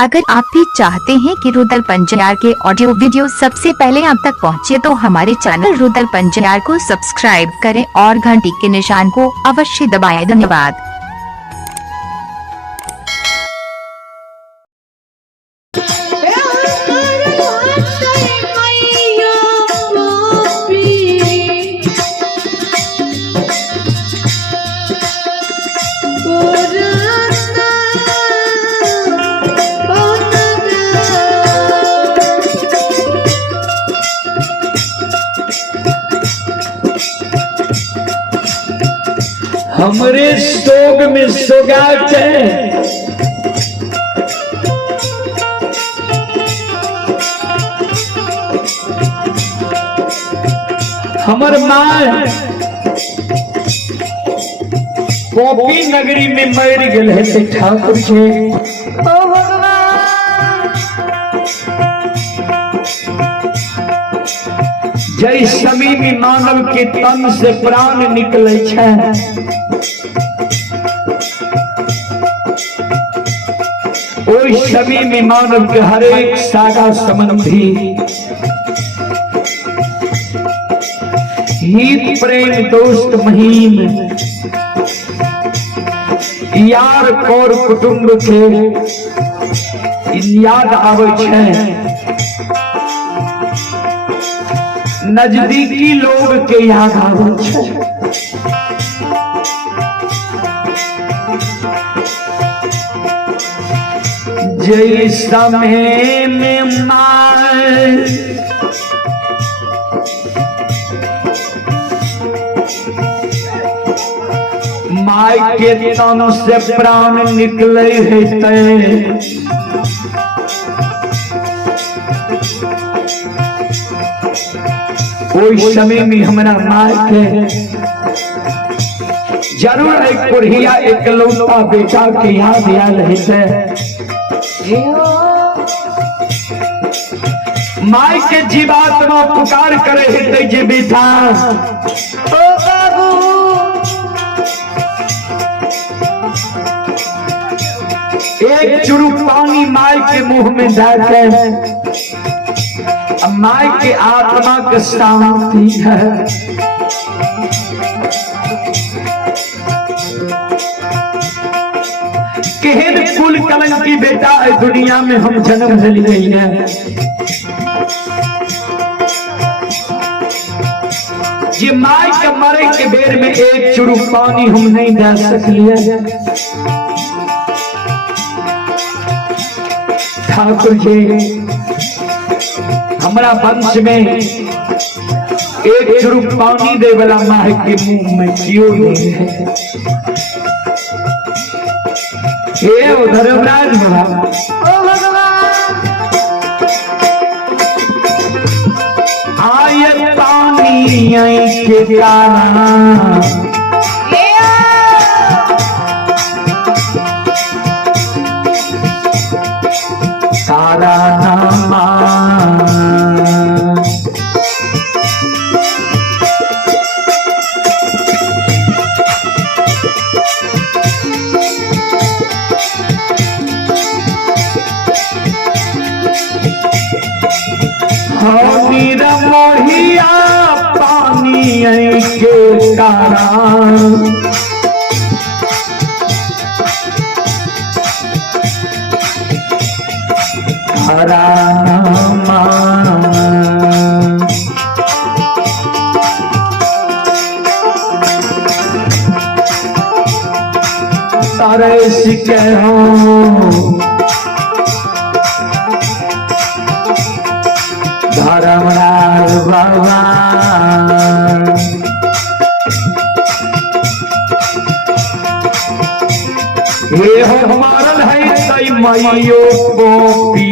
अगर आप भी चाहते हैं कि रुदल पंजयार के ऑडियो वीडियो सबसे पहले आप तक पहुंचे तो हमारे चैनल रुदल पंजयार को सब्सक्राइब करें और घंटी के निशान को अवश्य दबाएं। धन्यवाद। हमरे सोग में सोगात है, हमर माँ गोपी नगरी में मर गए है ठाकुर जी। जय समीपी मानव के तन से प्राण निकले छे, ओई सभी में मानव के हर एक सागा संबंधी हित प्रेम दोस्त महीम यार कौर कुटुंब के याद आवे छे, नजदीकी लोग के याद आवे छे। जय समय में माय के तन से प्राण निकले है, कोई समय में हमारा माय के जरूर एक पुरहिया एक लौता बेटा के याद आयल है। माय के जीवात्मा पुकार करे है जे बेटा ओ बाबू, एक चुरुक पानी माय के मुंह में डालकर माय के आत्मा के शांति है। केहन कुल कलंक की बेटा है दुनिया में हम जन्म ले गई है। ये माय के मरे के बेर में एक चुरुक पानी हम नहीं दे सकलिए। ठाकुर जी हमारा वंश में एक चुरुक पानी दे वाला माय के मुंह में क्यों नहीं है। ये धर्मराज बाबा ओ भगवान, आय पानी आई के तारा तारा नामा नीरा मोहिया पानी आई के तारा तारा नामा तारे सिके धर्मराज बाबा ये हमारल है तई माइयो गोपी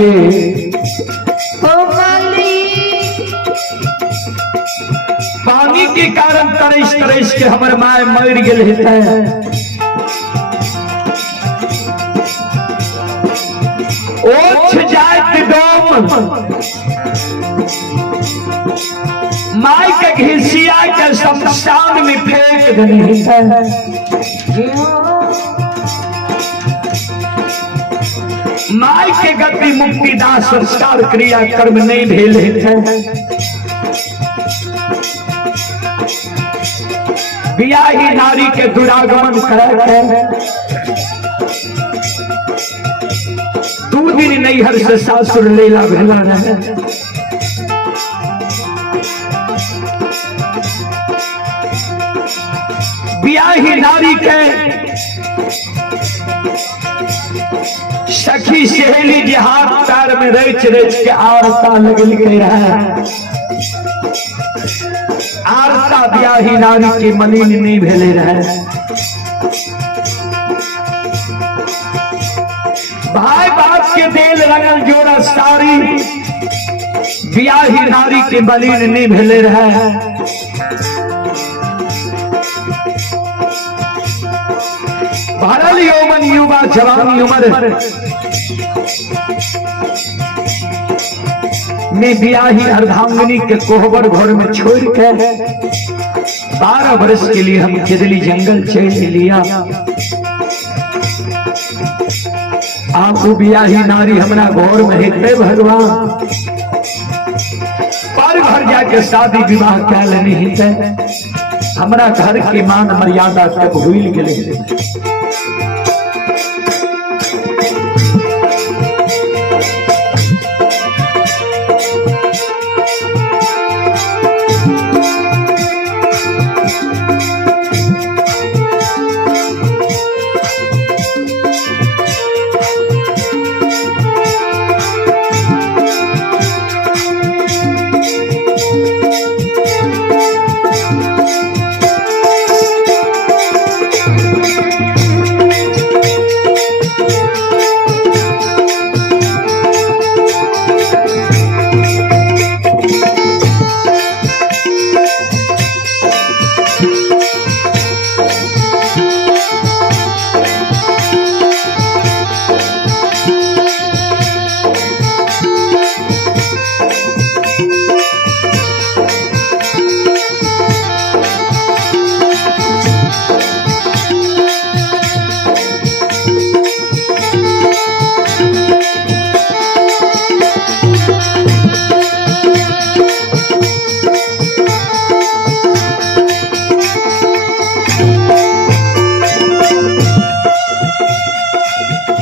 जे पानी के कारण तरस तरस के हमर माय मर गेल हेतै। ओछ जाइत डोम माय के घिसिया के शमशान में फेंक देने हेतै। माय के गति मुक्ति दाह संस्कार क्रिया कर्म नहीं भेल हेतै। बियाही नारी के दुरागमन करके 2 दिन नैहर से सासुर लेला भेला रहे। बियाही नारी के सखी सहेली जे हाथ पैर में रच रच के आरता लगल के रहे। आरता बियाही नारी के मलिन नहीं भेले रहे। भाई बाप के देल रंगल जोड़ा सारी बियाही नारी के मलिन नहीं भेले रहे। भरल यौवन युवा जवानी उम्र में बियाही अर्धांगिनी के कोहबर घर में छोड़ के 12 वर्ष के लिए हम केदली जंगल चल लिया। आप बियाही नारी हमारा घर में हेते भगवान पर घर जाके शादी विवाह कैल नहीं हेते। हमारा घर के मान मर्यादा तक भूल गेले।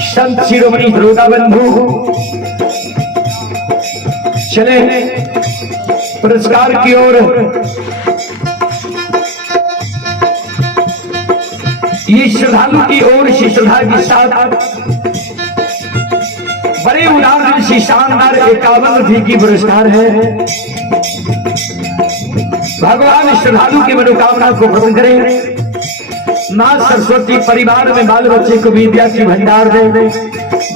संत शिरोमणि हृदय बंधु चले पुरस्कार की ओर। ये श्रद्धालु की ओर से श्रद्धा के साथ बड़े उदाहरण से शानदार 51 रुपये की पुरस्कार है। भगवान श्रद्धालु की मनोकामना को पूर्ण करे। माँ सरस्वती परिवार में बाल बच्चे को विद्या की भंडार दे।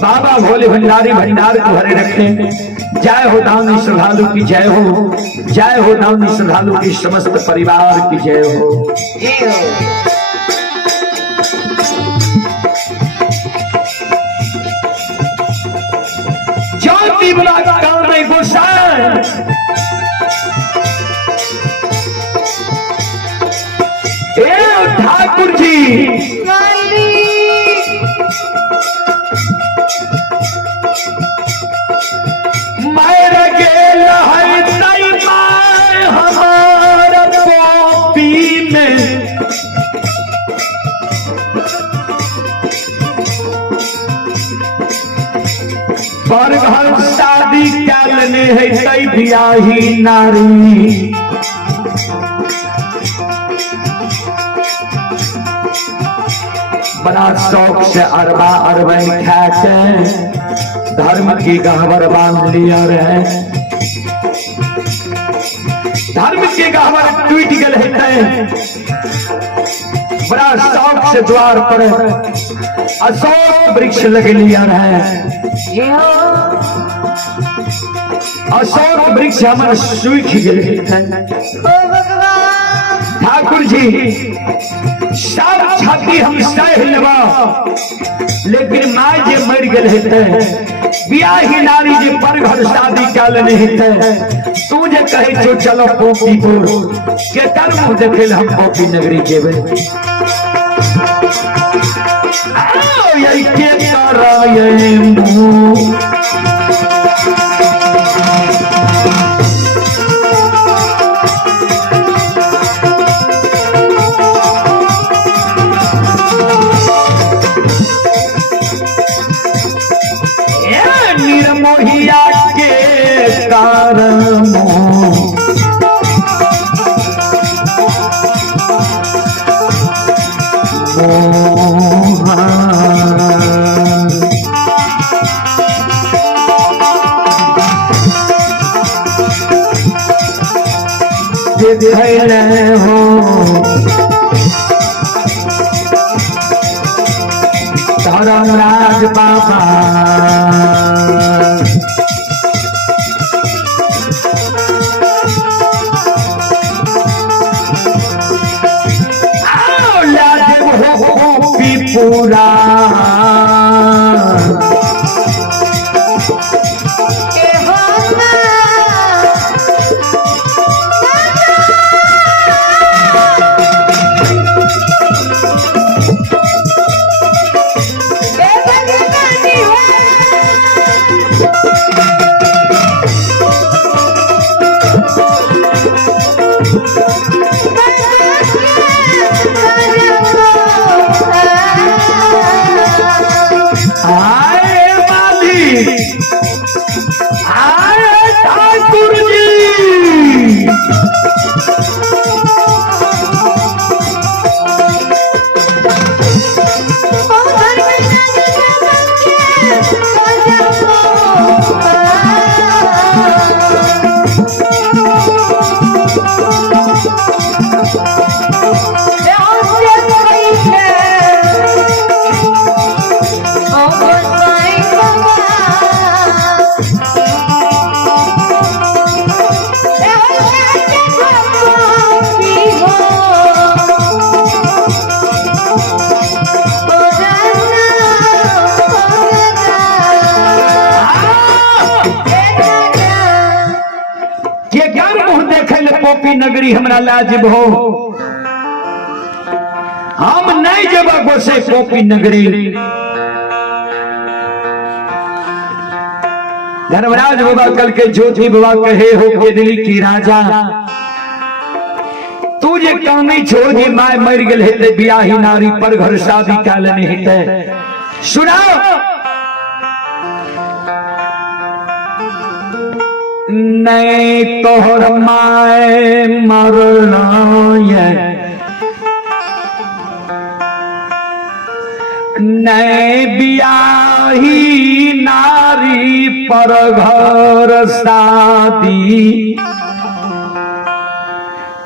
बाबा भोले भंडारी भंडार को भरे रखे। जय हो दानी श्रद्धालु की जय हो। जय हो दानी श्रद्धालु की समस्त परिवार की जय हो। ज्योति बुला काम नहीं गुस्सा ठाकुर जी मेरा गेल है तई माय हमारा पोपी में। पर घर शादी कैलने है तई बियाही नारी। बड़ा शौक से अरबा अरबैन खाके धर्म की गहवर बांध लिया रहे। धर्म के गहवर टूट गल है, बड़ा शौक से द्वार पर अशोक वृक्ष लग लिया है। अशोक वृक्ष हमारा सूख गए है। ठाकुर जी सब छाती हम सह लेवा, लेकिन माय जे मर गए है, बियाही नारी जे पर घर शादी काल नहीं है। तू जे कहे जो चलो पोपीपुर के कर्म देखे हम पोपी नगरी जेबे। आओ यही के कराये मुँह निर्मोहिया के कारण हो धर्मराज बाबा पूरा ठाकुर जी पोपी नगरी हमरा लाजिब हो, हम नहीं जब गोसे पोपी नगरी। धर्मराज बाबा कल के ज्योति बाबा कहे हो के दिल्ली की राजा, तू जे कमी छोड़ दी माय मर गल है, बियाही नारी पर घर शादी काल नहीं है। सुनाओ नहीं तोहर माय मरना नहीं बियाही नारी पर घर शादी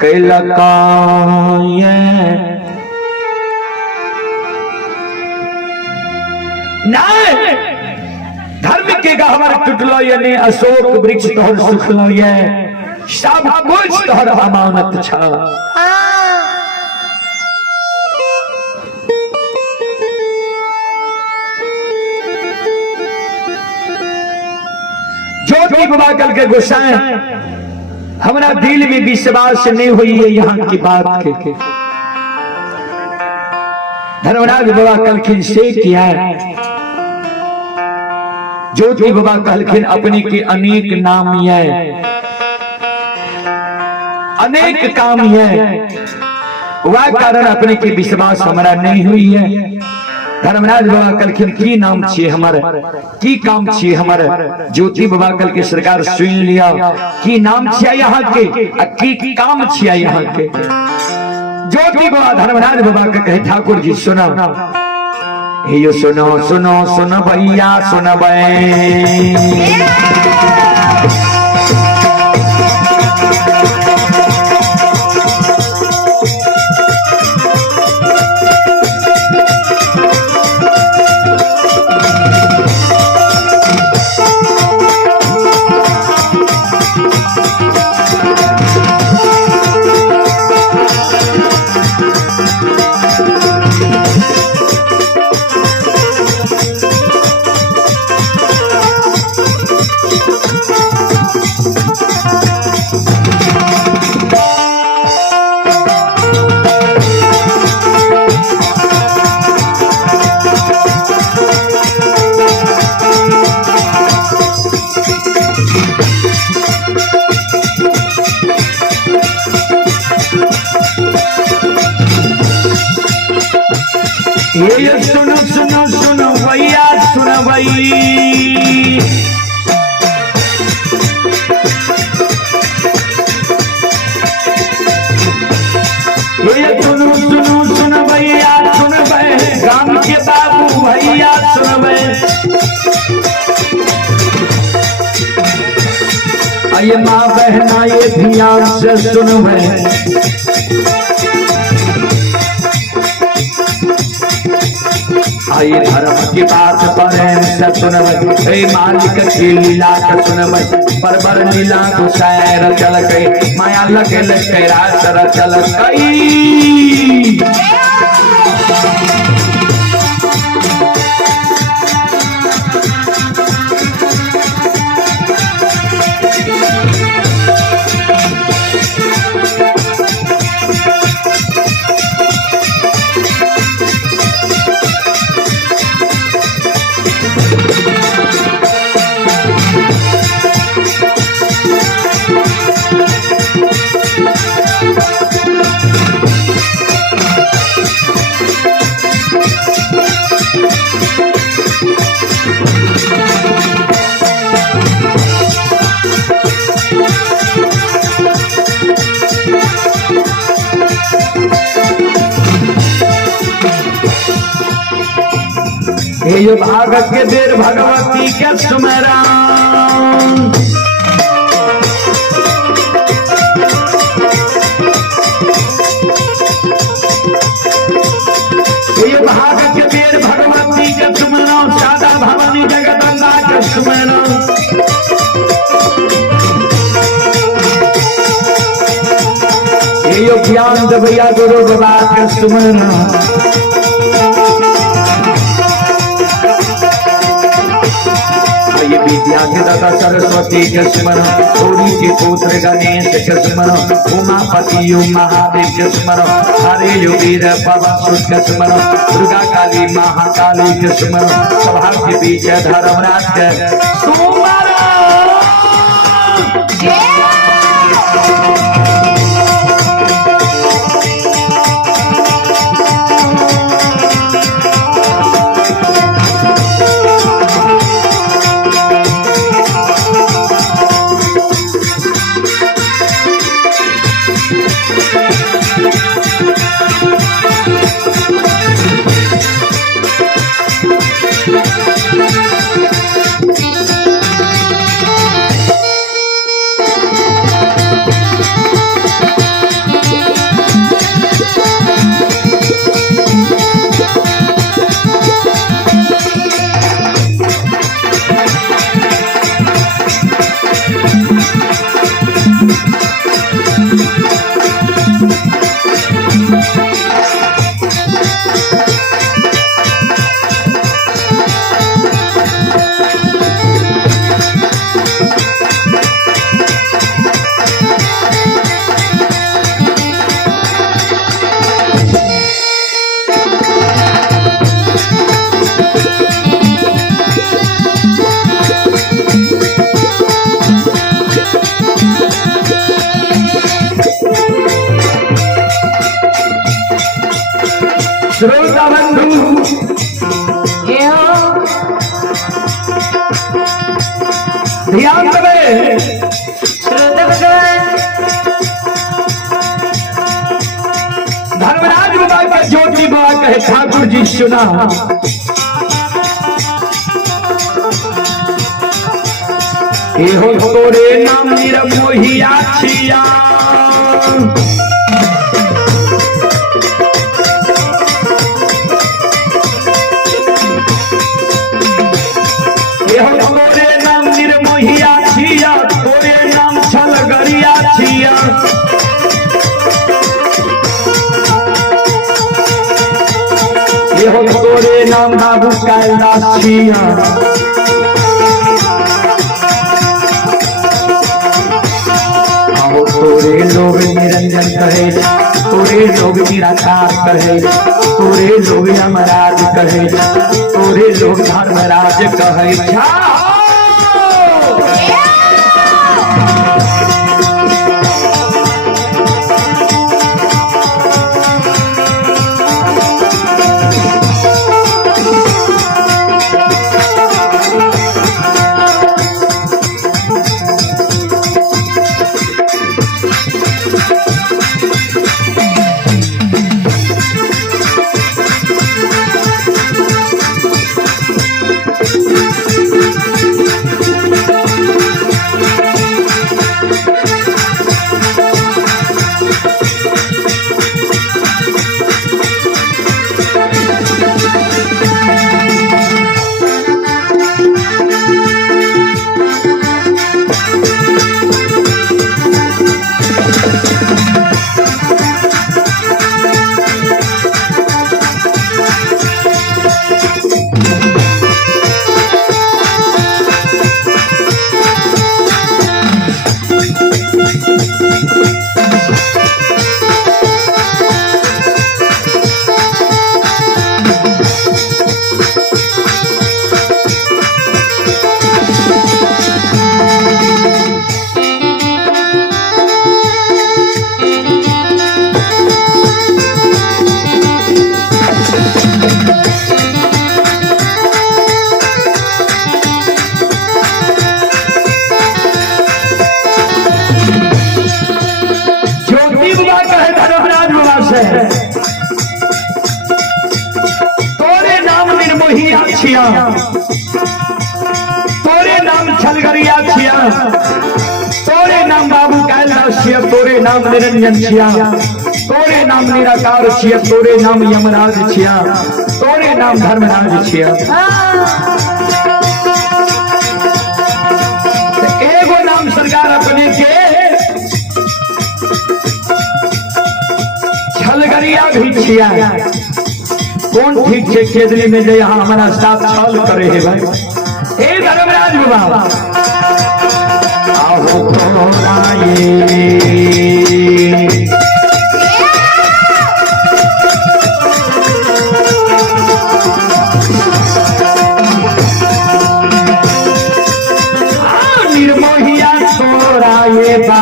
कैलका नहीं। धर्म के गहवर टूटलो ये ने अशोक वृक्ष तोहर सुखलो ये, सब कुछ तोहर अमानत छा। ज्योति बाबा कल के गुस्साए, हमारा दिल में विश्वास नहीं हुई है यहाँ की बात के। धर्मराज बाबा कल से किया है, ज्योति बाबा कहलखिन अपने के अनेक नाम है, अनेक काम है, वह कारण अपने के विश्वास हमारा नहीं हुई है। धर्मराज बाबा कहलखिन की नाम छे हमारे, की काम छे हमारे। ज्योति बाबा कल के सरकार सुन लिया की नाम छे यहाँ के, की काम छे यहाँ के। ज्योति बाबा धर्मराज बाबा के कहे ठाकुर जी सुनो, यो सुनो सुनो सुनो भैया सुनो भाई। ये सुनो सुनो सुनो भैया सुनो भई, ये सुनो सुनो सुनो भैया सुनो भई, गांव के बाबू भैया सुनो भई। ये माँ बहना ये ध्यान से सुनो भई, आइए धर्म की बात पर सुनवई, मालिक की लीला सुनवई, पर लीला गुस्सैर चल गई, माया लगे लगे रासर चल गई। ये भाग के देर भगवती के सुमरान, ये भाग के देर भगवती के सुमरान, सादा भवानी जगदम्बा के सुमरान। ये ज्ञान दबैया गुरु बाबा के सुमरान, ये विद्या के दाता सरस्वती के स्मरण, गौरी के पुत्र गणेश के स्मरण, उमापति महादेव के स्मरण, हरे वीर पवन सुत के स्मरण, दुर्गा काली महाकाली के स्मरण, सभा के बीच धर्मराज के स्मरण। श्रोता बंधु ध्यान देवे, धर्मराज बाबा का ज्योति बाबा कहे ठाकुर जी सुना, हो तोरे नाम निरमोहिया छिया, तोरे नाम निर्मोहिया छिया, तोरे नाम छलगरिया छिया, तोरे नाम बाबू कैलाश छिया। तोरे लोग निरंजन कहे, तोरे लोग निराकार कहे, तोरे लोग यमराज कहे, तोरे लोग धर्मराज कहे। छिया, तोरे नाम छलगरिया छिया, तोरे नाम बाबू कैलाश छिया, तोरे नाम निरंजन छिया, तोरे नाम निराकार छिया, तोरे नाम यमराज छिया, तोरे नाम धर्मराज छिया। एगो नाम सरकार अपने के छलगरिया भी छिया। कौन ठीक छे केदली में जे यहाँ हमारा साथ छल करे है भाई। ए धर्मराज बाबा आओ तोरा निर्मोहिया तोरा ये बा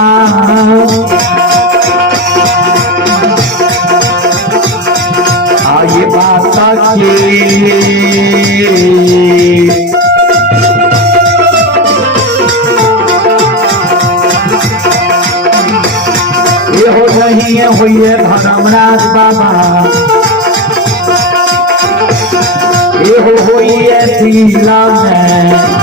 ये बात ये हो नहीं है हुई है धर्मराज बाबा, ये हो हुई है पीला में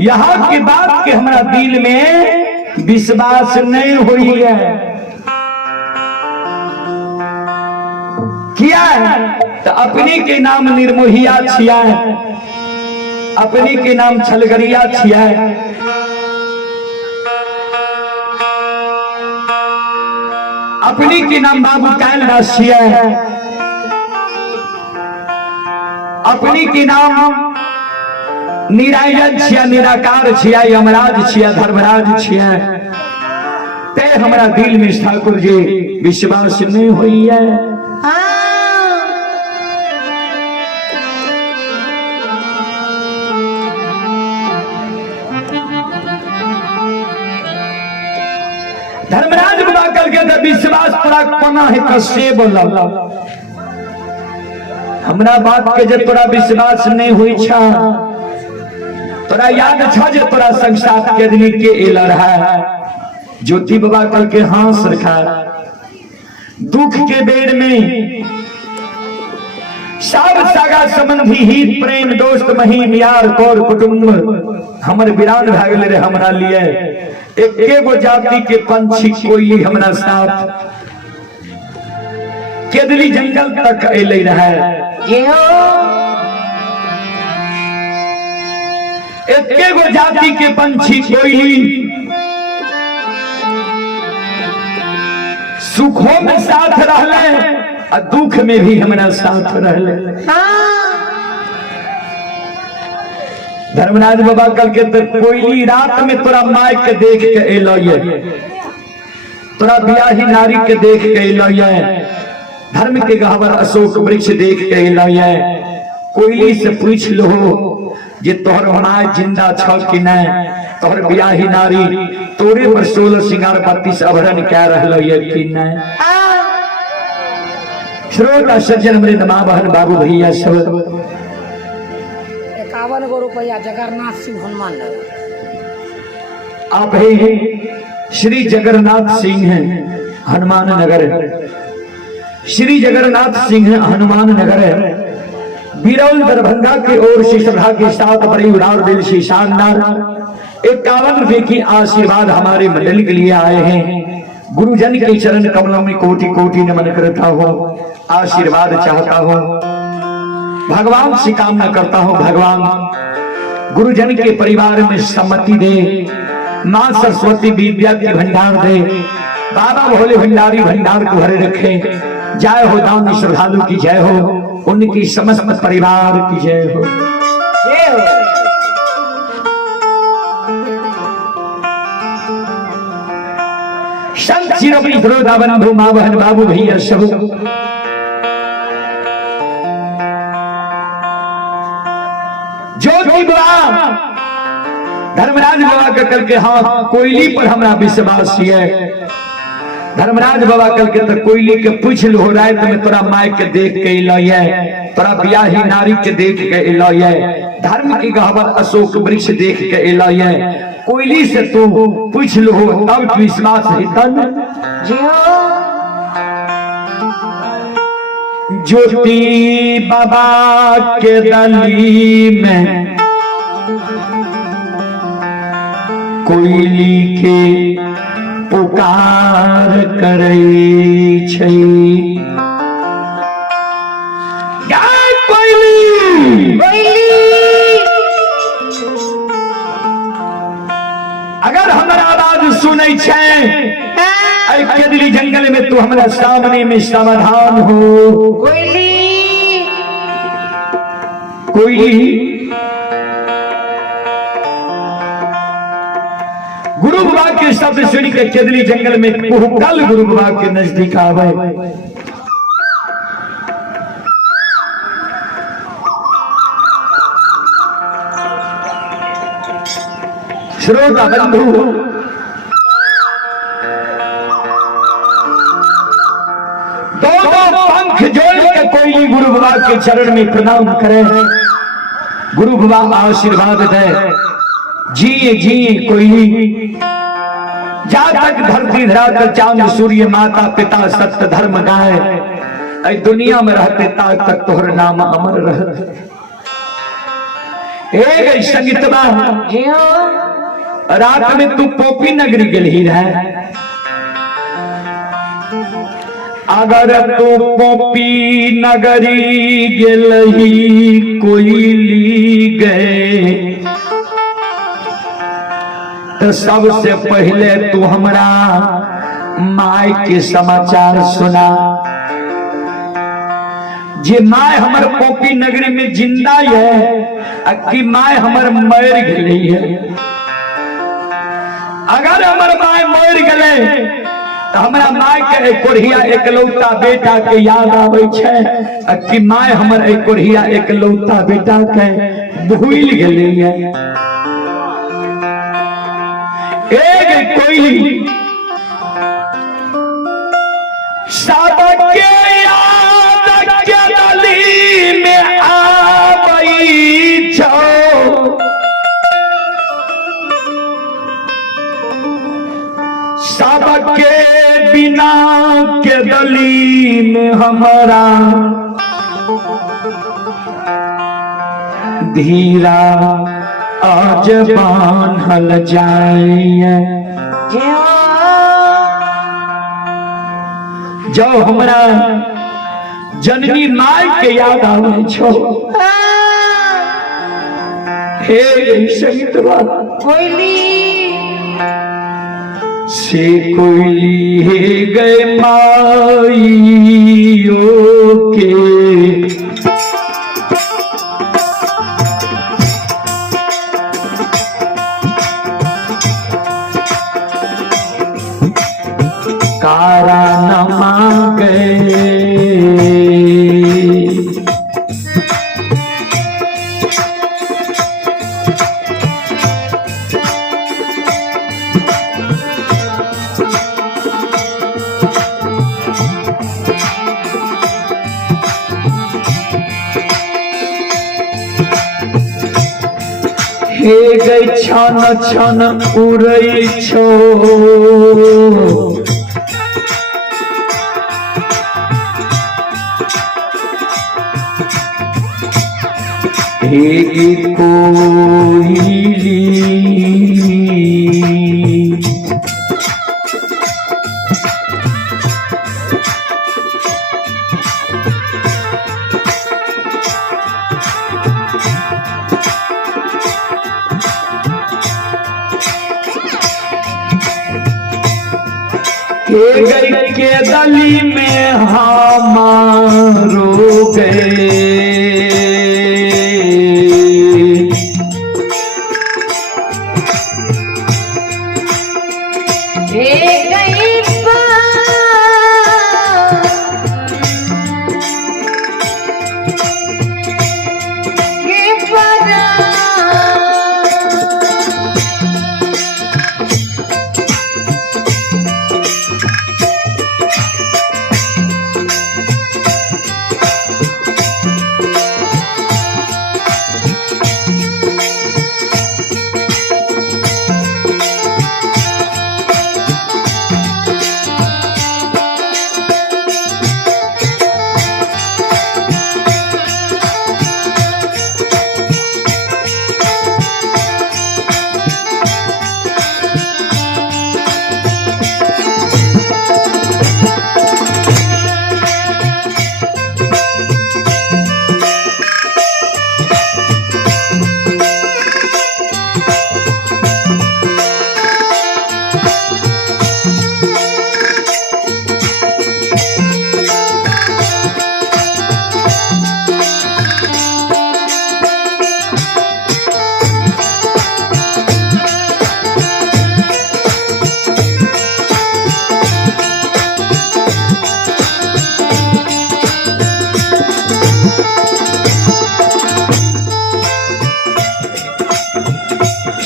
यहाँ के बात के हमारा दिल में विश्वास नहीं हुई है। किया है तो अपने के नाम निर्मोहिया छिया है, अपने के नाम छलगरिया छिया है। अपने के नाम बाबू कैलाश छिया है, अपने के नाम निराजन छिया, निराकार छिया, यमराज छिया, धर्मराज छिया। ते हमारा दिल में ठाकुर जी विश्वास नहीं हुई है। धर्मराज बुला करके तो विश्वास पूरा कोना है कसे बोला हमरा बात के जब तोरा विश्वास नहीं हुई छा, तोरा याद छा जे तोरा संसार के आदमी के एला रहा ज्योति बाबा कल के हाँ सरकार दुख के बेड़ में सब सगा संबंधी हित प्रेम दोस्त महीम यार कौर कुटुंब हमर वीरान भाग ले हमरा लिए एक गो जाति के पंछी कोई हमरा साथ केदली जंगल तक एले रहा एक गो जाति के पंछी कोई सुखों में साथ रहले और दुख में भी हमारा साथ रहले। धर्मराज बाबा कल के तो कोयली रात में तोरा माय के देख के एलो ये, तोरा बियाही नारी के देख के एलो ये, धर्म के गहवर अशोक वृक्ष देख के एलो ये। कोयली से पूछ लो जे तोहर माय जिंदा छ कि नहीं, तोहर बियाही नारी तोरे पर 16 सिंगार 32 आभरण क्या रहलो ये कि नहीं। श्रोता सज्जन मृद मां बहन बाबू भैया सब 51 गो रुपया जगन्नाथ सिंह हनुमान नगर। आप है श्री जगन्नाथ सिंह है हनुमान नगर, श्री जगन्नाथ सिंह हनुमान नगर है बिरौल दरभंगा की ओर से श्रद्धा के साथ बड़ी उड़ार दिल से शानदार 51 रुपए की आशीर्वाद हमारे मंडली के लिए आए हैं। गुरुजन के चरण कमलों में कोटि कोटि नमन करता हूँ, आशीर्वाद चाहता हूँ। भगवान से कामना करता हूं, भगवान गुरुजन के परिवार में सम्मति दे, मां सरस्वती विद्या की भंडार दे, बाबा भोले भंडारी भंडार को भरे रखे। जय हो दान श्रद्धालु की जय हो, उनकी समस्त परिवार की जय हो। संत शिरोमणि धरोधा बंधु मां बहन बाबू भैया सब ज्योति बाबा धर्मराज बाबा का कल के हाथ कोयली पर हमारा विश्वास है। धर्मराज बाबा कल के तो कोयली के पूछ लो हो रहा है, तुम्हें तोरा माय के देख के इलाये, तोरा ब्याही नारी के देख के इलाये, धर्म की गहवर अशोक वृक्ष देख के इलाये, कोयली से तू पूछ लो हो तब विश्वास हितन। ज्योति बाबा के दली में कोयली के पुकार करे छै। अगर हमारा आवाज सुनै छै केदली जंगल में तू हमारा सामने में समाधान हो। कोयली गुरु बाबा के शब्द सुन के केदली जंगल में कुहकल गुरु बाबा के नजदीक आवे। श्रोता बंधु दोनों पंख जोड़ के कोयली गुरु बाबा के चरण में प्रणाम करे। गुरु बाबा आशीर्वाद दे, जिए जिए कोयली, जा तक धरती धरातल चांद सूर्य माता पिता सत्य धर्म गाए, ऐ दुनिया में रहते ता तक तोहर नाम अमर रहते। एक संगीतवा रात में तू पोपी नगरी गेलही रहे, अगर तू पोपी नगरी गेलही कोयली गए तो सबसे पहले तू हमरा माय के समाचार सुना। जे माय हमर पोपी नगरी में जिंदा है कि माय हमर मर गई है। अगर हमर माय मर गए तो हमरा माय के एक कोढ़िया एकलौता बेटा के याद आवे छै कि माय हमर एक कोढ़िया एकलौता बेटा के भूल गेली है। एक कोयली सबके याद के गली में आबई छो, सबके बिना के गली में हमारा धीरा आज बांधल जाए। जो हमरा जननी माय के याद आवे छो, हे संगीतवा कोयली से कोयली हे गए माइयों के कारा न मांगे। हे गई छन छन उड़ै छो, हे कोयली के गई के गली में हमारो गए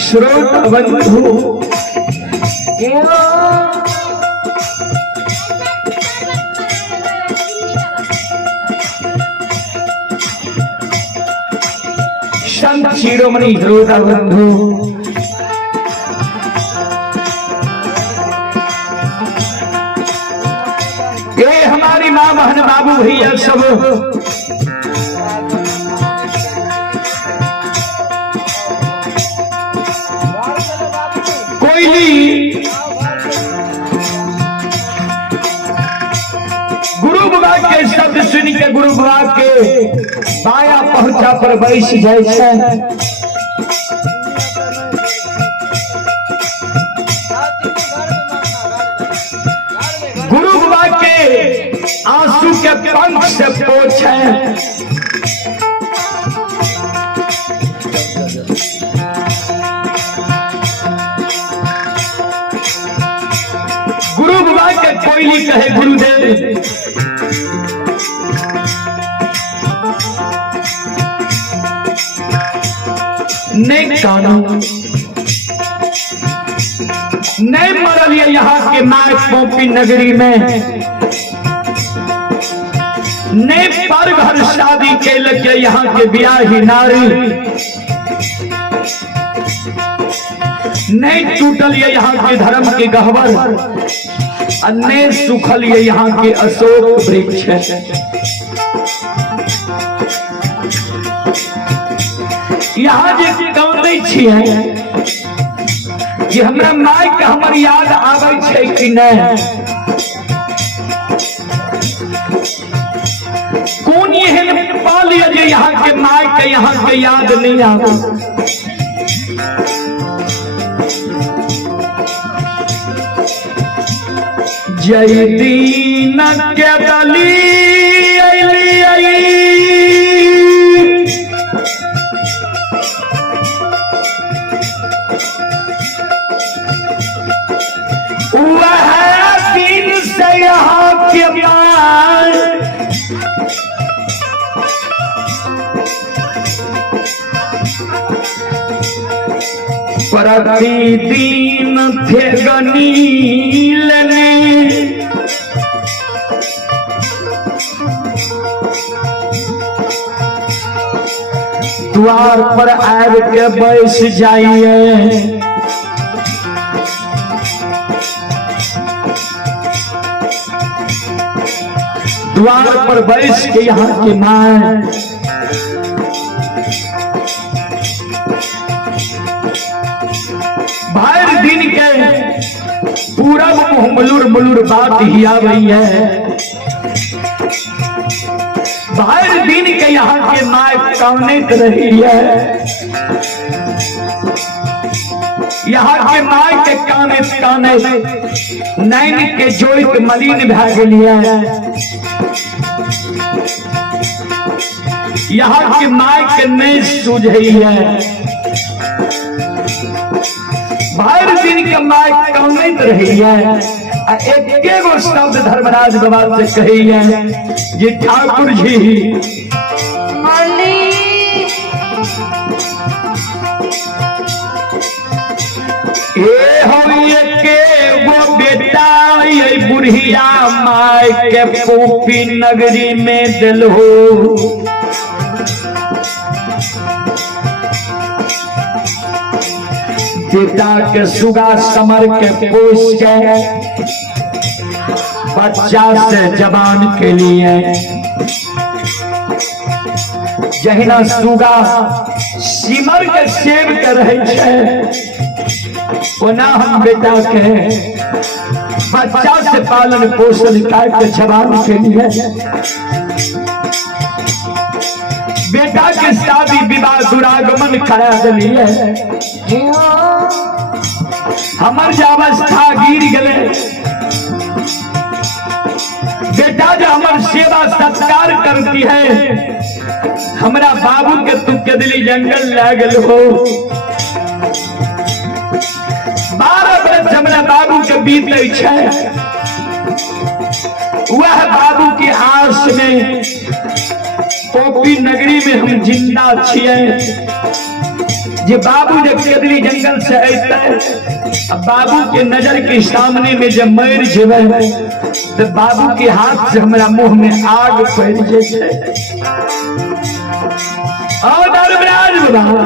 श्रोत बंधु संत शिरोमणि श्रोता बंधु ये हमारी माँ बहन बाबू भैया सब गुरु बाबा के शब्द सुन के गुरु बाबा के बाया पहुंचा पर बैस जाए गुरु बाबा के आंसू के पंख से पोछे गुरु बाबा के कोयली कहे गुरुदेव नहीं कानू नहीं मरल ये यहाँ के माय पोपी नगरी में नहीं पर घर शादी के लगे यहाँ के ब्याही नारी नहीं टूटल ये यहाँ के धर्म के गहवर अन्य सुखल ये यहाँ के अशोक वृक्ष यहाँ जे गौने छियै कि हमरा माय के हमर याद आबै छै कि नहीं कौन एहन पाल ये जे यहाँ के माय के यहाँ के याद नहीं आबै जय दीन के दली अली आई वह दिन से यहाँ के माय प्रतिदिन थे गनील ने द्वार पर आब के बैस जाइए द्वार पर बैस के यहाँ के माय भाई दिन के पूरा मुलुर मुलुर बात ही आ गई है भाई दिन के यहाँ के माय कौने रही है यहाँ के माय के काने काने नैन के जोइत मलिन भए गेलिए। यहाँ के माय के नहीं सूझैया। भर दिन के माय कौनैत रहिए। एके गो शब्द धर्मराज बाबा से कहिए जे ठाकुर जी ए होइए के वो बेटा ये बुढ़िया माय के पोपी नगरी में दिल हो। पिता के सुगा समर के पोष के बच्चा से जवान के लिए जहिना सुगा सिमर के सेव कर रहे छे ओना हम बेटा के बच्चा से पालन पोषण करके जवान के लिए बेटा के शादी विवाह दुरागमन करा दिलिए। हमर जो अवस्था गिर गए बेटा जो हमार सेवा सत्कार करती है। हमरा बाबू के तू के दिली जंगल ले गल हो। 12 बरस हमरा बाबू के बीते छे। वह बाबू की आस में पोपी नगरी में हम जिंदा छिए। जे बाबू जब केदली जंगल से अते बाबू के नजर के सामने में जब मर जेबे तो बाबू के हाथ से हमरा मुंह में आग पड़ जाए। और धर्मराज बाबा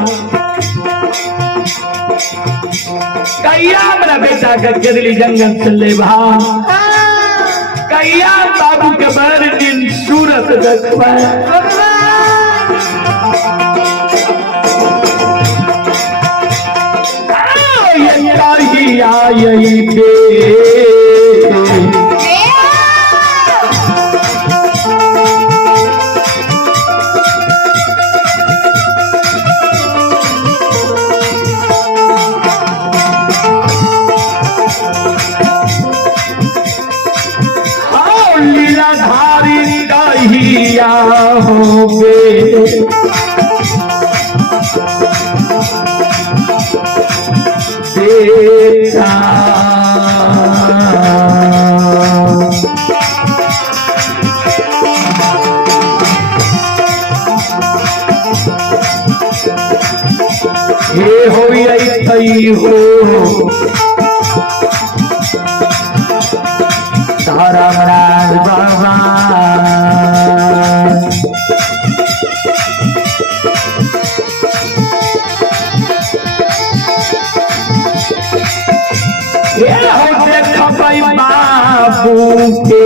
कहिया हमरा बेटा के केदली जंगल से ले भा कहिया बाबू के बर दिन सूरत देखबा। यही लीलाधारी कहिया होगे बेटा ये हो यही हो धर्मराज बाबा बाबू के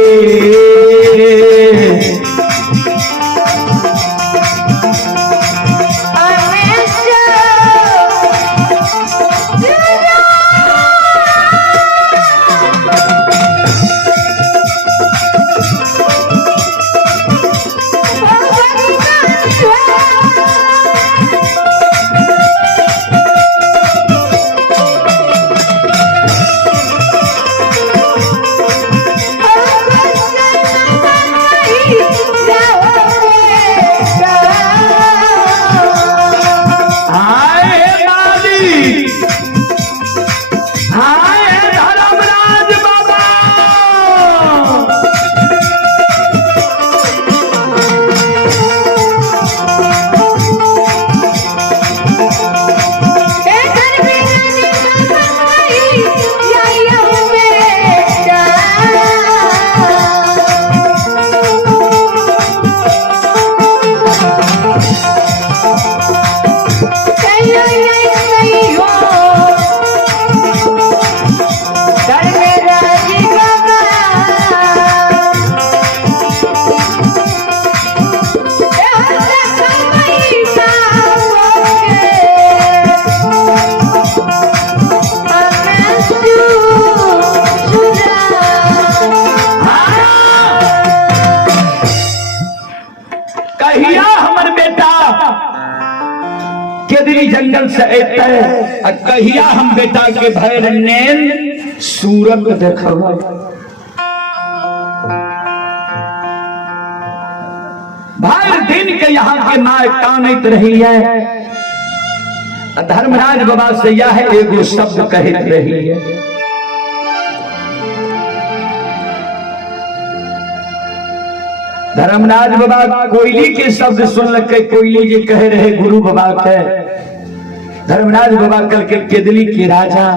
केदली जंगल से अतै कहिया हम बेटा के भैर नैन सूरत देखब। भर दिन के यहाँ के माय कानत रही है, धर्मराज बाबा से यह एगो शब्द कहत रही है। धर्मराज बाबा कोयली के शब्द सुनल के, कोयली जी कहे रहे गुरु बाबा के, धर्मराज बाबा कल के केदली के राजा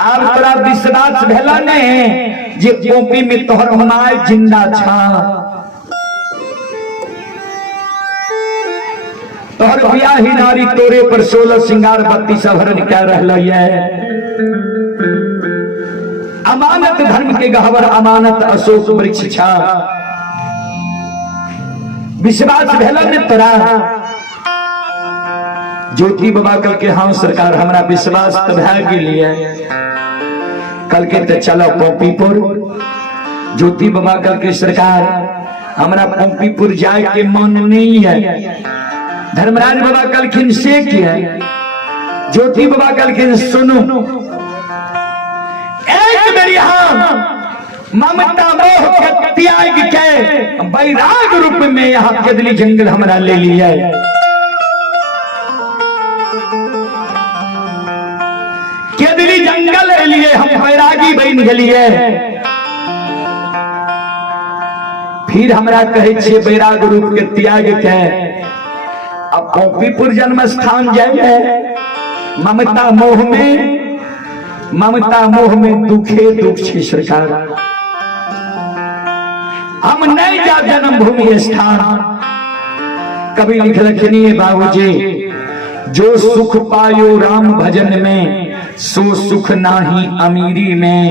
आप तोरा विश्वास भेला ने जे गोपी में तोहर माय जिंदा छा, तोहर बियाही नारी तोरे पर 16 श्रृंगार बत्ती सभरन कह रहल है। अमानत धर्म के गहवर अमानत अशोक वृक्ष छा, विश्वास भेला ने तोरा। ज्योति बाबा कल के हाँ सरकार हमरा विश्वास तो भै गेलिए, कल के तो चलो पोपीपुर। ज्योति बाबा कल के सरकार हमरा पोपीपुर जाए के मन नहीं है। धर्मराज बाबा कलखिन से किया, ज्योति बाबा कलखिन सुनो एक मेरी यहाँ ममता मोह के त्याग के बैराग रूप में यहाँ केदली जंगल हमरा ले लिया। केदली जंगल ले लिए हम बैरागी बन गलिए। फिर हमरा कहे छे बैराग रूप के त्याग के अब पोपीपुर जन्म स्थान जाए। ममता मोह में दुखे दुख छे सरकार, हम नहीं जा जन्म भूमि स्थान। कभी लिखलखिनी बाबूजी, जो सुख पायो राम भजन में सो सुख नाही अमीरी में,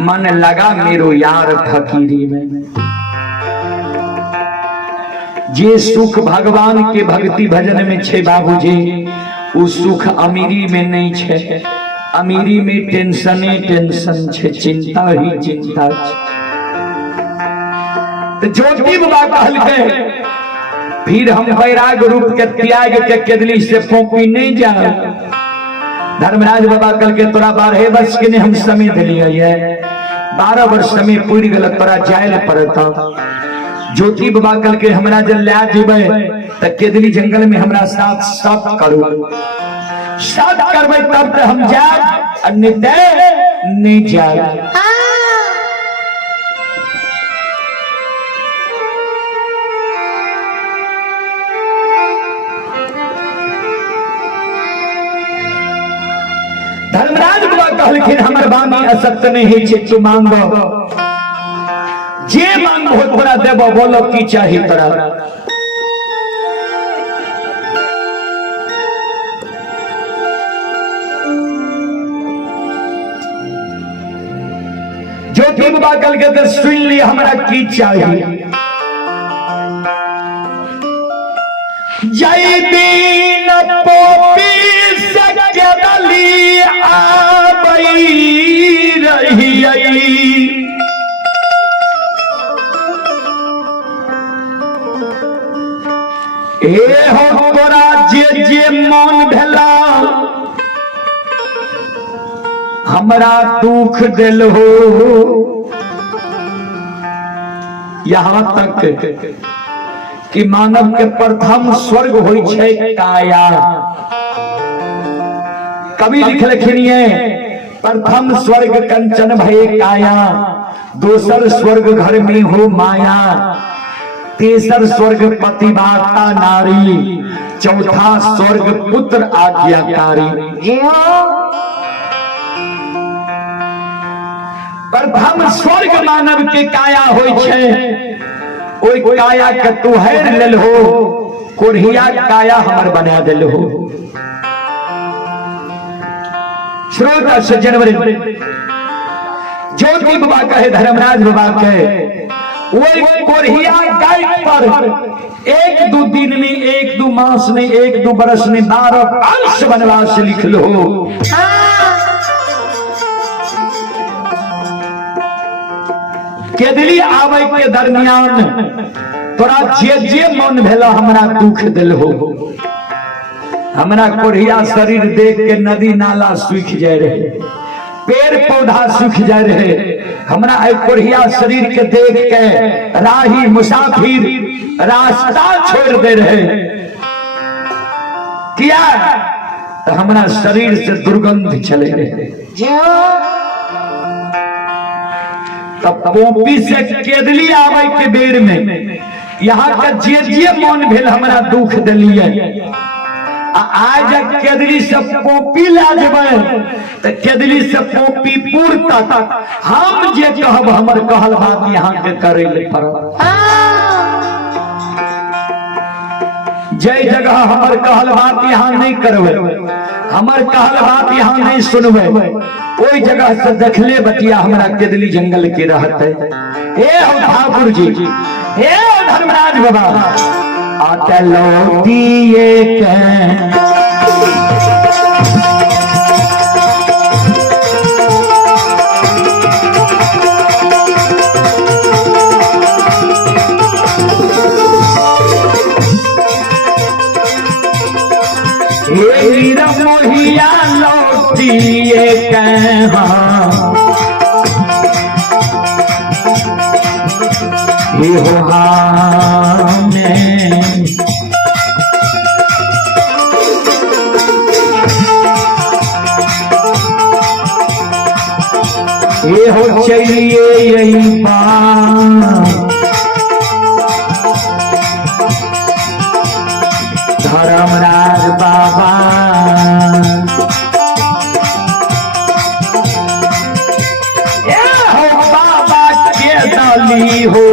मन लगा मेरो यार फकीरी में। जे सुख भगवान के भक्ति भजन में छे बाबूजी, उस सुख अमीरी में नहीं छे। अमीरी में टेंशने टेंशन छे, चिंता ही चिंता छे। तो ज्योति बाबा कहलके फिर हम बैराग रूप के त्याग के केदली से पोपी नहीं जा। धर्मराज बाबा कल के तोरा 12 वर्ष के ने हम समय दिलिए, 12 वर्ष समय पूरी गल तोरा जाए पड़ता। ज्योति बाबा कल के हमरा जल ले जेबे त केदली जंगल में हमरा साथ साथ करू, साथ करबे तब तो हम जाब, अन्यथा नहीं जाब। धर्मराज बाबा कहलखिन हमर बानी असत्य नहीं छे, तू मांगो जे मांगो तोरा देबो, बोलो की चाहिए तोरा। ज्योति बाबा कल के तो सुन ली हमरा की चाहिए। जय दीन पोपी से केदली आबई रही, ए हो तोरा जे जे मन भेला हमरा दुख दिल हो। यहाँ तक कि मानव के प्रथम स्वर्ग होई छे काया। कवि लिखलखिन प्रथम स्वर्ग कंचन भय काया, दोसर स्वर्ग घर में हो माया, तेसर स्वर्ग पतिव्रता नारी, चौथा स्वर्ग पुत्र आज्ञाकारी। प्रथम स्वर्ग मानव के काया होय छे, ओई काया के तू हैर लेल हो, कोढ़िया काया हमर बना दिल हो। श्रोता सज्जन ज्योति बाबा कहे धर्मराज बाबा कहे, वही कोढ़िया गाय पर 1-2 दिन में, 1-2 मास में, 1-2 बरस में 12 अंश वनवास लिख लो। केदली आवे के दरमियान तोरा जे जे मन भेला हमरा दुख दिल हो, हमरा कोढ़िया शरीर देख के नदी नाला सूख जाए रहे, पेड़ पौधा सूख जाए रहे। हमरा कोढ़िया शरीर के देख के राही मुसाफिर रास्ता छोड़ दे रहे। क्या तो हमरा शरीर से दुर्गंध चले रहे। तब पोपी से केदली आवे के बेर में यहाँ का जे मन भेल हमरा दुख दिलिए। आज केदली से पोपी ला जेबै तो केदली से पोपी पूर तक हम जे कहब हमर कहल बात यहाँ के करे ले पड़त। जय जगह हमर कहल बात यहाँ नहीं करबे, हमर कहल बात यहाँ नहीं सुनबे, ओई जगह से देखले बतिया हमरा केदली जंगल के रहते। हे हो ठाकुर जी, हे हो धर्मराज बाबा, आटलो दिए के मोहिया लौटिए कहाँ हो ये हो चलिए यही धर्मराज बाबा हो बाबा के दली हो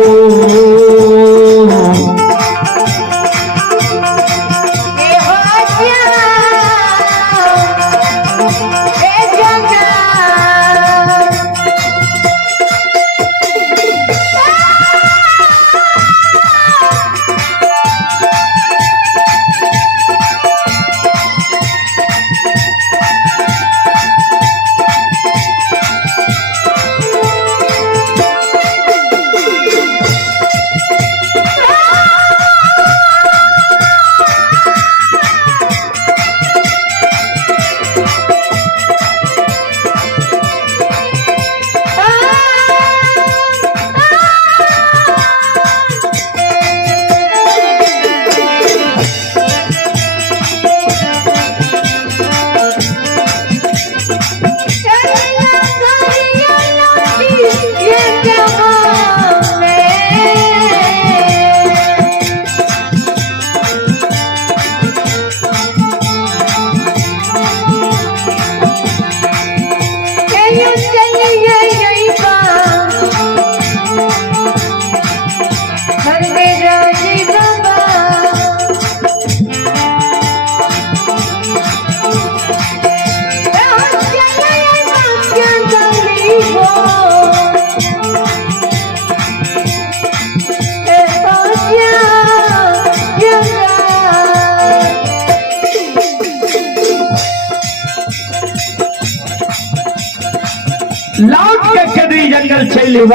लौट के केदली जंगल चले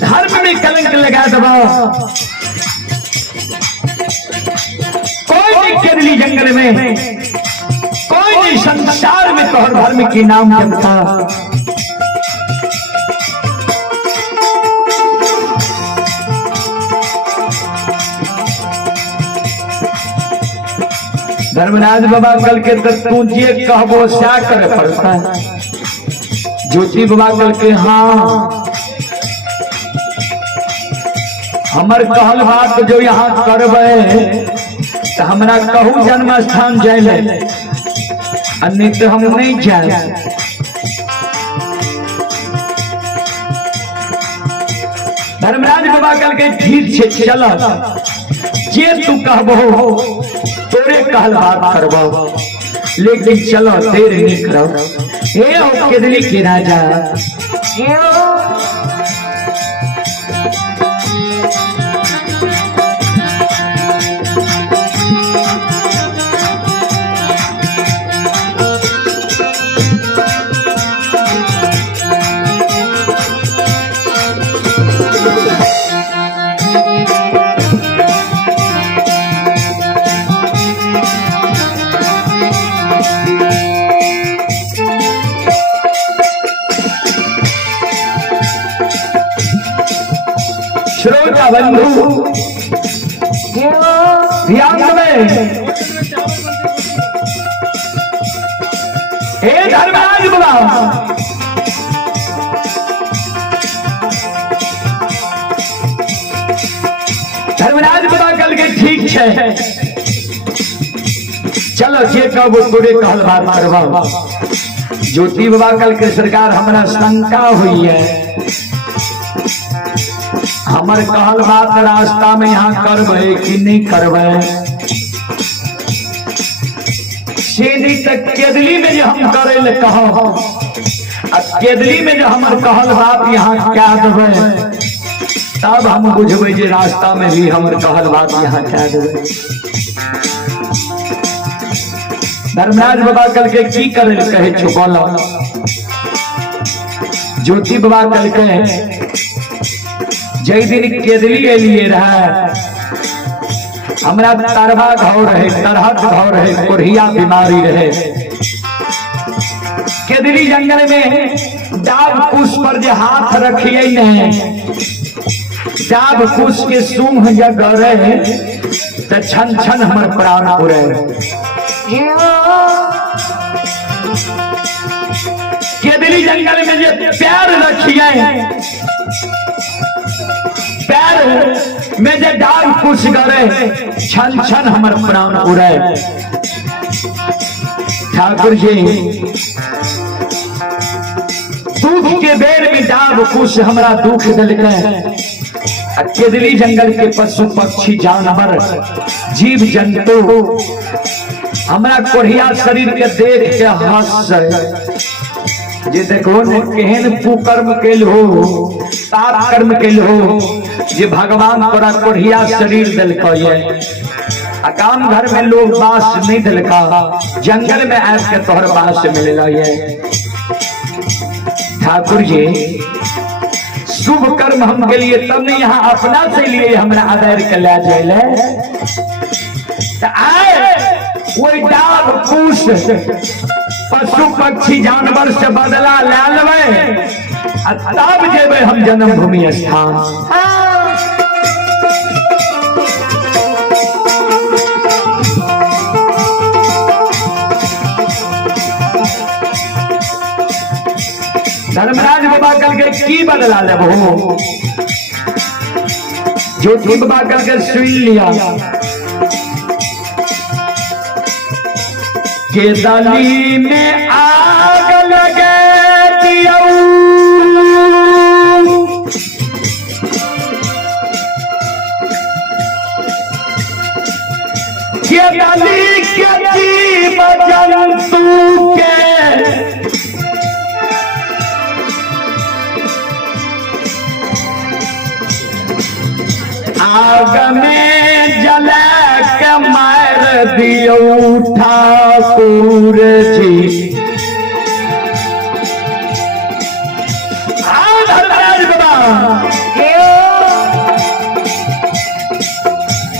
धर्म में कलंक लगा दबा। कोई नहीं केदली जंगल में, कोई नहीं संसार में तोहर धर्म की नाम जपता। धर्मराज बाबा कल के तू जे कहबो क्या करे पड़ता है। ज्योति बाबा कल के हाँ हमर कहल बात जो यहाँ करबे तो हमरा कहू जन्म स्थान जाए नहीं तो हम नहीं जाए। धर्मराज बाबा कल के ठीक से चल जे तू कहबो तोरे कहल बात करबो, लेकिन चलो देर नहीं करो। हे ओ केदली के राजा, बाबा बंधु ध्यान में हे धर्मराज बाबा धर्मराज बाबा कल के ठीक है चलो जे कहो तोरे कहल बात करवा ज्योति बाबा कल के सरकार हमरा शंका हुई है हमर कहल बात रास्ता में यहाँ करवे कि नहीं करवे सीधी तक केदली में जो हम करे ले कहो केदली में जो हमर कहल बात यहाँ क्या देवे तब हम बुझबे जे रास्ता में भी हमर कहल बात यहाँ क्या देवे धर्मराज बाबा कल के की करे कहे छुपौला ज्योति बाबा कल के जय दिन केदली लिए रहा हमरा तरवा घाव रहे तरहत घाव रहे कोढ़िया बीमारी रहे केदली जंगल में डाब कुश पर जे हाथ रखिए ने डाब कुश के सूंघ जग रहे त छन छन हमर प्राण उड़े केदली जंगल में जे पैर रखिए पैर में जे डाल कुछ करे छन छन हमर प्राण उड़े ठाकुर जी दुख के बेर में डाब कुछ हमरा दुख दिलके केदली जंगल के पशु पक्षी जानवर जीव जंतु हमरा कोढ़िया शरीर के देख के हंस जे देखो ने केहन कुकर्म केल हो पाप कर्म केल हो जे भगवान तोरा कोढ़िया शरीर दिलको ये काम घर में लोग बास नहीं दिलका जंगल में आस के तोहर बास मिलेला ये ठाकुर जी शुभ कर्म हम के लिए तब नहीं यहाँ अपना से लिए हमरा आदर के ले जाए आए वही डाब फूस पशु पक्षी जानवर से बदला ले लेवे तब जेबे हम जन्मभूमि स्थान धर्मराज बाबा कल के की बदला लेबो ज्योति बाबा कल के सुन लिया केदली में आग लगे केदली के जीव जंतु के आग में जला के मार दियो ठाकुर जी धर्मराज बाबा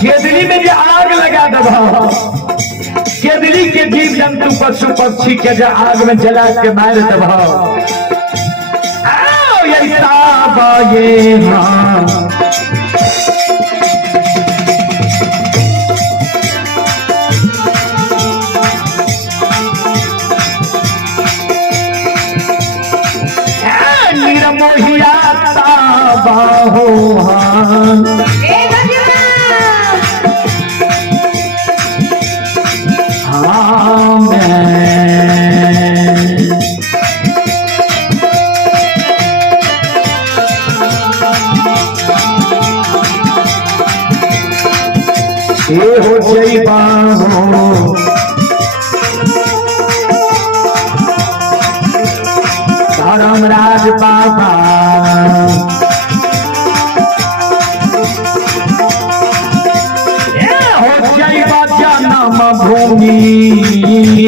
केदली में जो आग लगा दबा केदली के जीव जंतु पशु पक्षी के जो आग में जला के मार दबा ये मां मोहिया बाहो हाँ ये हो जय बाहो धर्मराज बाबा हो जय बाजा नाम भूमि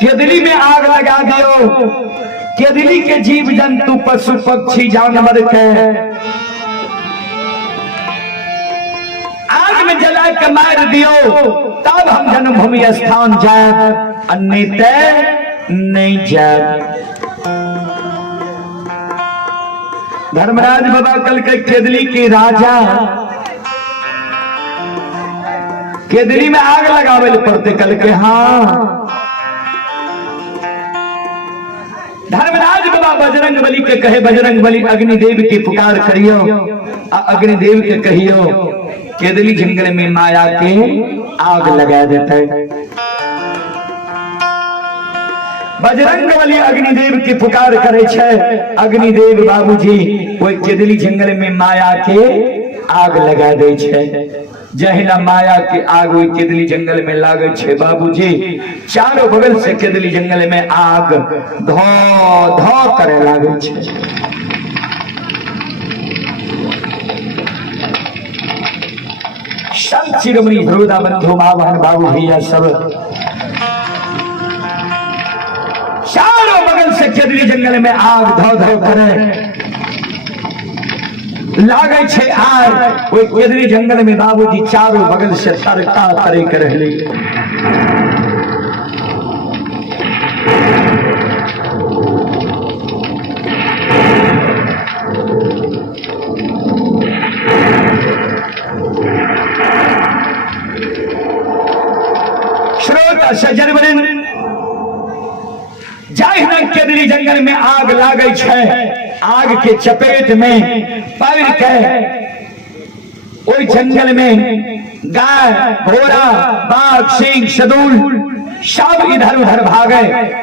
केदली में आग लगा दियो, केदली के जीव जंतु पशु पक्षी जानवर के आग में जला के मार दियो, तब हम जन्मभूमि स्थान जाए, अन्यथा नहीं जाए। धर्मराज बाबा कल के केदली के राजा केदली में आग लगावे पड़ते कल के। हाँ, धर्मराज बाबा बजरंग बली के कहे, बजरंग बली अग्निदेव की पुकार करियो, अग्निदेव के कहियो केदली जंगल में माया के आग लगा देते। बजरंग बली अग्निदेव की पुकार करे छे, अग्निदेव बाबूजी कोई केदली जंगल में माया के आग लगा दे छे। जहिना माया के आग हुई केदली जंगल में लागे छे बाबूजी, चारों बगल से केदली जंगल में आग धो धो करे लागे छे। संत शिरोमणि हृदय बंधु मावहन बाबू भैया सब चारों बगल से केदली जंगल में आग धो धो करे लागे छे। आग वो केदली जंगल में बाबूजी चारों बगल से तरका करे कर रहली। श्रोता सज्जन वृंद, जहिना केदली जंगल में आग लागे छे, आग के चपेट में पड़ के ओई जंगल में गाय घोड़ा बाघ सिंह सदूल सब इधर उधर भागे,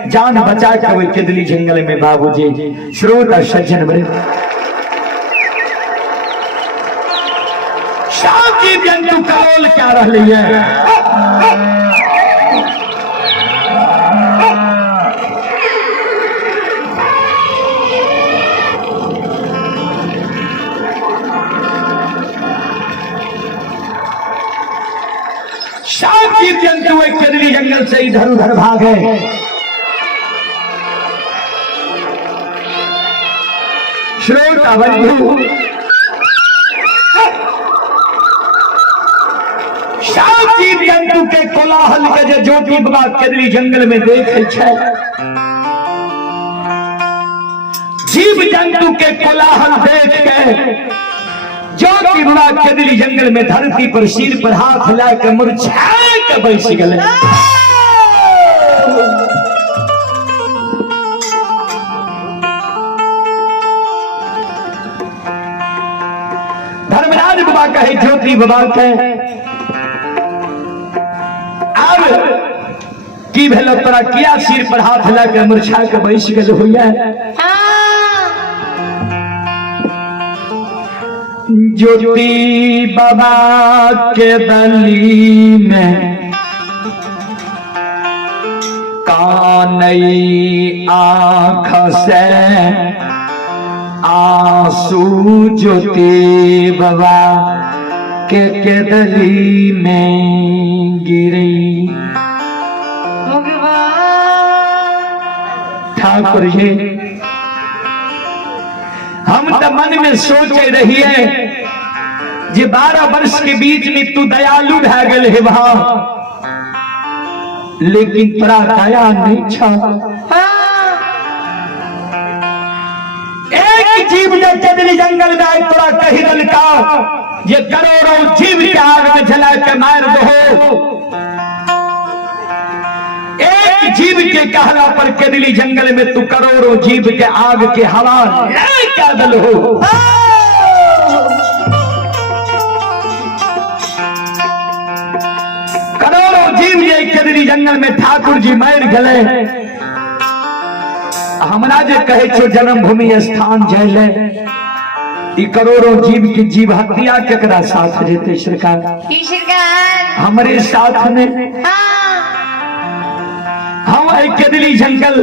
जान बचा के ओई केदली जंगल में बाबूजी। श्रोता सज्जन वृंद, सब जीव जंतु करोल क्या रहली है। सब जीव जंतु केदली जंगल से इधर उधर भागे। श्रोता बंधु, सब जीव जंतु के कोलाहल के जे ज्योति बाबा केदली जंगल में देखे छे, जीव जंतु के कोलाहल देख के ज्योति बाबा केदली जंगल में धरती पर सिर पर हाथ हिला के मुरझा के बैठ गए। धर्मराज बाबा कहे ज्योति बाबा के, अब की भेलो तोरा किया सिर पर हाथ हिला के मुरझा के बैठ गए होइया। ज्योति बाबा के दली में कानई आँख से आंसू ज्योति बाबा के दली में गिरी। ठाकुर जी, हम तो मन में सोचे रहिए जे 12 वर्ष के बीच में तू दयालु भै गए है वहां, लेकिन तोरा दया नहीं छा। एक जीव जब केदली जंगल में आए तोरा कही दल का ये करोड़ों जीव के आग में जला के मार दो। एक जीव के कहला पर केदली जंगल में तू करोड़ों जीव के आग के हवा क्या दल हो। करोड़ों जीव ये केदली जंगल में ठाकुर जी मार गए। हमरा जे कहे छो जन्मभूमि स्थान जाइले ई करोड़ों जीव की जीव हत्या केकरा साथ रहते सरकार? हमारे साथ में हम केदली जंगल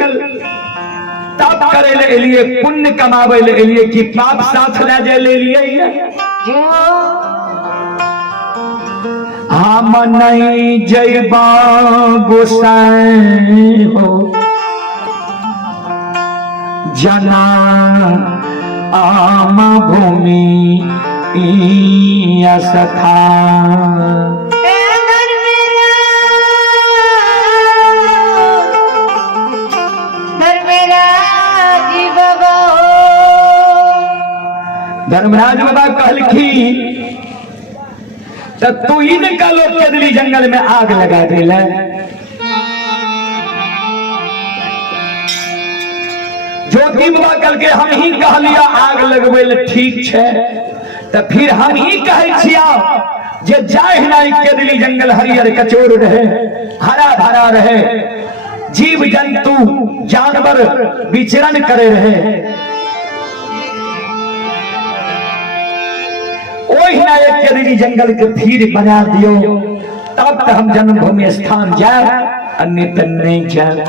तप करे ले लिए, पुण्य कमावे ले लिए कि पाप साथ ले जाए ले लिए। हम नहीं जयबा गोसाई हो जना आम भूमि सखा। धर्मराज बाबा कहलखी तब तू इनका लोग केदली जंगल में आग लगा दिला। ज्योति बाबा कल के हम ही कह लिया आग लगबे ले ठीक है, तो फिर हम ही कहे छिया जे जाए नहीं केदली जंगल हरियर कचोर रहे, हरा भरा रहे, जीव जंतु जानवर विचरण करे रहे। वही ना एक केदली जंगल के फिर बना दियो, तब तो हम जन्मभूमि स्थान जाए, अन्यथा नहीं जाए।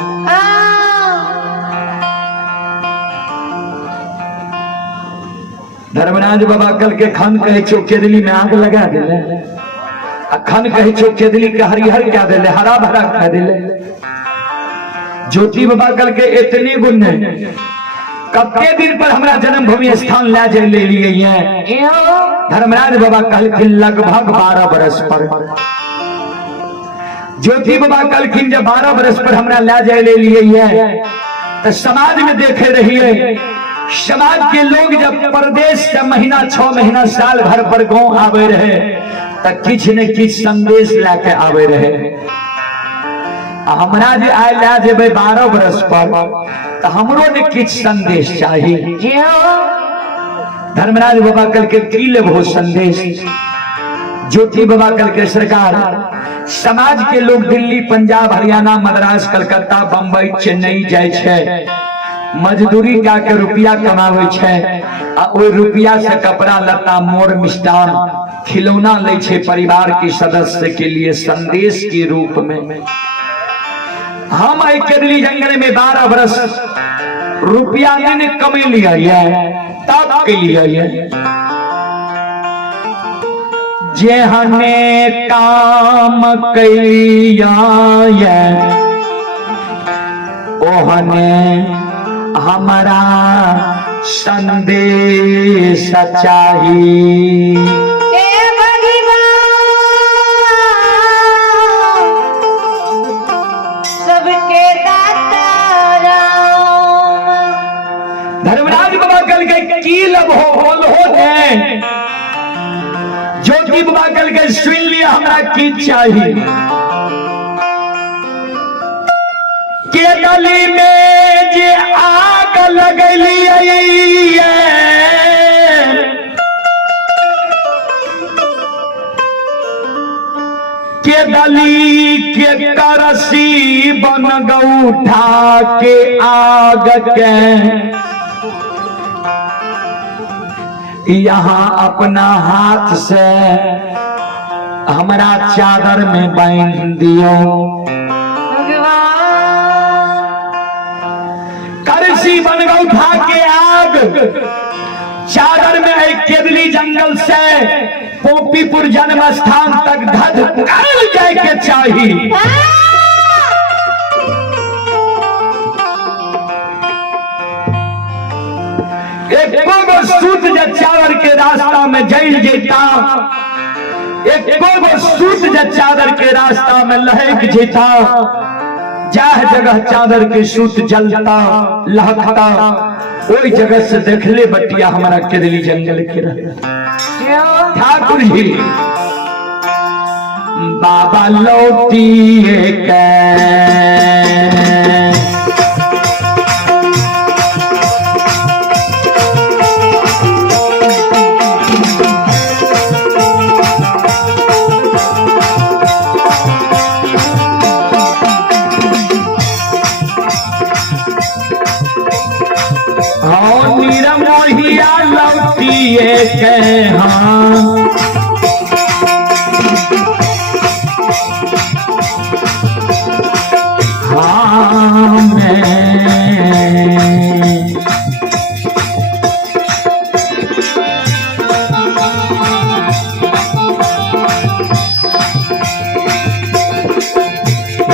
धर्मराज बाबा कल के खन कहे छो केदली में आग लगा दिले, खन कहे छो केदली के हरिहर क्या दिले, हरा भरा क्या दिले। ज्योति बाबा कल के इतनी गुण कते दिन पर हमारा जन्मभूमि स्थान ले जाए ले लिए हैं। धर्मराज बाबा कहलखिन लगभग 12 बरस पर। ज्योति बाबा कहलखिन जब 12 बरस पर हमारा ले जाए ले लिए हैं, तो समाज में देखे रहिए, समाज के लोग जब परदेश से महीना 6 महीना साल भर पर गांव आवे रहे, तो किछ न किछ संदेश लेके आवे रहे। हमरा जे आए ला जेबे 12 बरस पर, तो हमरो ने किछ संदेश चाहिए। धर्मराज बाबा कल के की लेबो संदेश? ज्योति बाबा कल के सरकार समाज के लोग दिल्ली, पंजाब, हरियाणा, मद्रास, कलकत्ता, बम्बई, चेन्नई जाए छे, मजदूरी का के रुपया कमावे छे, आ ओई रुपया से कपड़ा लत्ता, मोर मिष्टान, खिलौना ले छे परिवार के सदस्य के लिए संदेश के रूप में। हम आई केदली जंगल में 12 बरस रुपया ने कमे लिया है, तब के लिए जेहने काम कैया ओहने हमारा संदेश चाहिए। धर्मराज बाबा कल के की लब होल हो जाए, ज्योति बाबा कल के सुन लिया हमरा की चाहिए। केदली में जे आग लगली केदली के करसी बन गौठा के आग के यहाँ अपना हाथ से हमारा चादर में बांध दियो। करसी बन गौठा के आग चादर में एक केदली जंगल से पोपीपुर जन्म स्थान तक धधकार जाए के चाहिए। एक सूत चादर के रास्ता में जल जेता, एक सूत चादर के रास्ता में लहक जेता, जह जगह चादर के सूत जलता लहकता, ओई जगह से देख ले बटिया हमारा केदली जंगल के ठाकुर जी बाबा लौटिए के